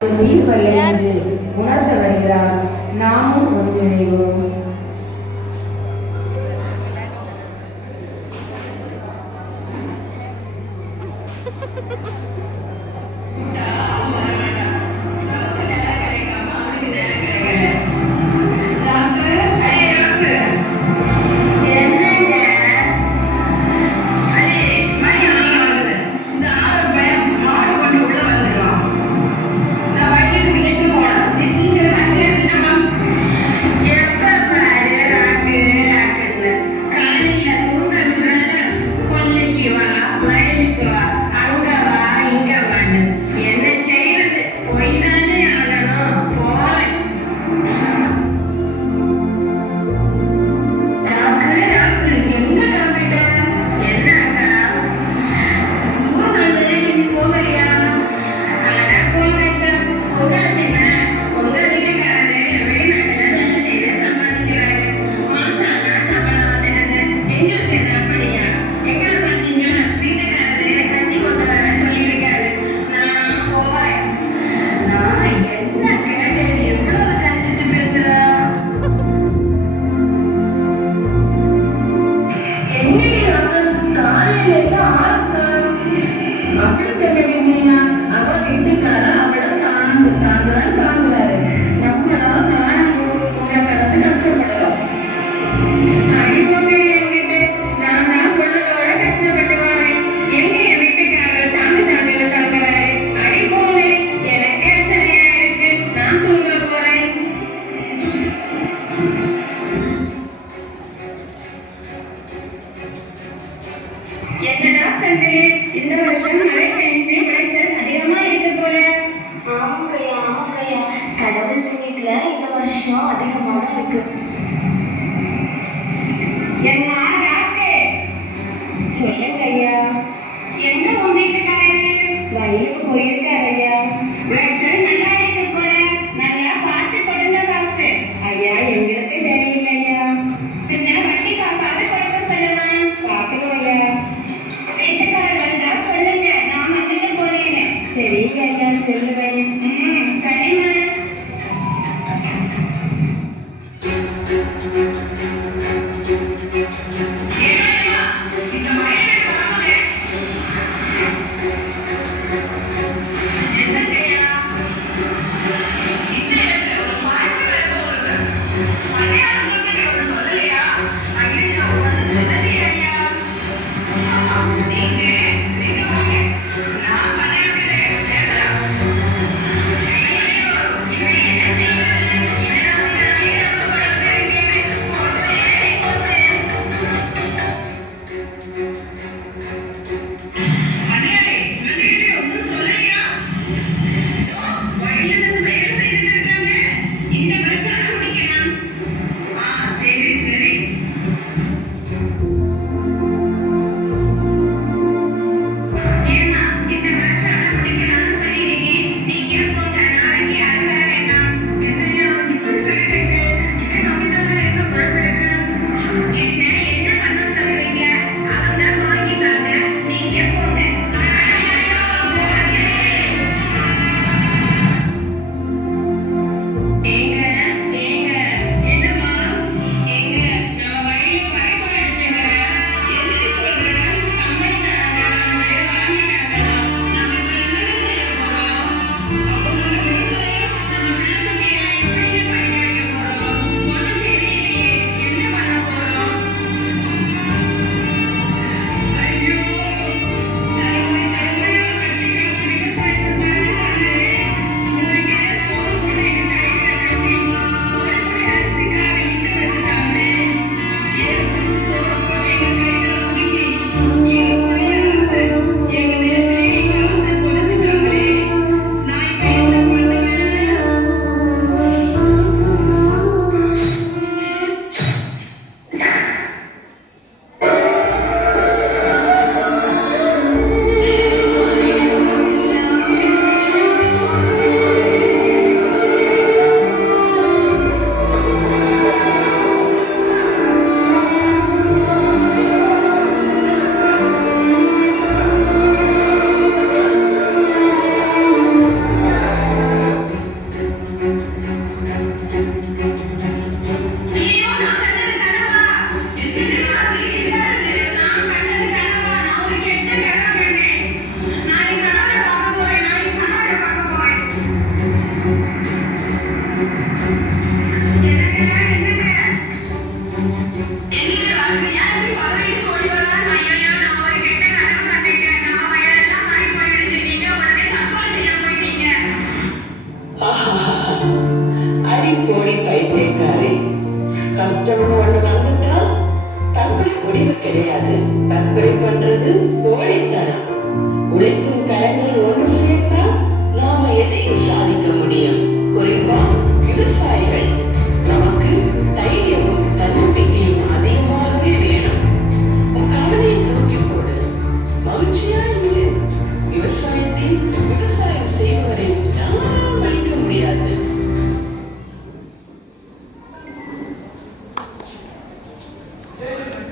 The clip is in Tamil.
தீர்வல்ல என்று உணர்த்த வருகிறார். நாமும் ஒன்றிணைவோம். என்னடா சந்திலே, இந்த வருஷம் மழை பெஞ்சு விளைச்சல் அதிகமா இருக்கு போல. ஆமாங்கய்யா, கடவுள் புண்ணியத்துல இந்த வருஷம் அதிகமா தான் இருக்கு. எம்மா டாக்டே, சொல்லுங்க ஐயா. எங்க உன் வீட்டுக்காரரு? வயலுக்கு போயிருக்காரு ஐயா. விளைச்சல் நல்லா இருக்கு போல, நல்லா பார்த்து கொடுங்க காசு. ஐயா எங்களுக்கு சரியில்லை ஐயா. பின்ன வட்டி காசாவது கொடுக்க சொல்லுமா? பாத்துக்கோ ஐயா. வீட்டுக்காரர் வந்தா சொல்லுங்க, நான் வந்துட்டு போறேன்னு. சரிங்க ஐயா, சொல்லுவேன். சரிம்மா. கஷ்டம்னு ஒண்ணு வந்துட்டா தற்கொலை முடிவு கிடையாது. தற்கொலை பண்றது கோழைத்தனம். உழைக்கும் கரங்கள் ஒன்று சேர்ந்தா நாம எதையும் சாதிக்க முடியும். குறிப்பா விவசாயிகள். நமக்கு தைரியமும் தன்னம்பிக்கையும் அதிகமாகவே வேணும். உன் கவலையை தூக்கி போடு, மகிழ்ச்சியா இரு. விவசாயம் செய்வதை யாரும் அழிக்க முடியாது. Hey!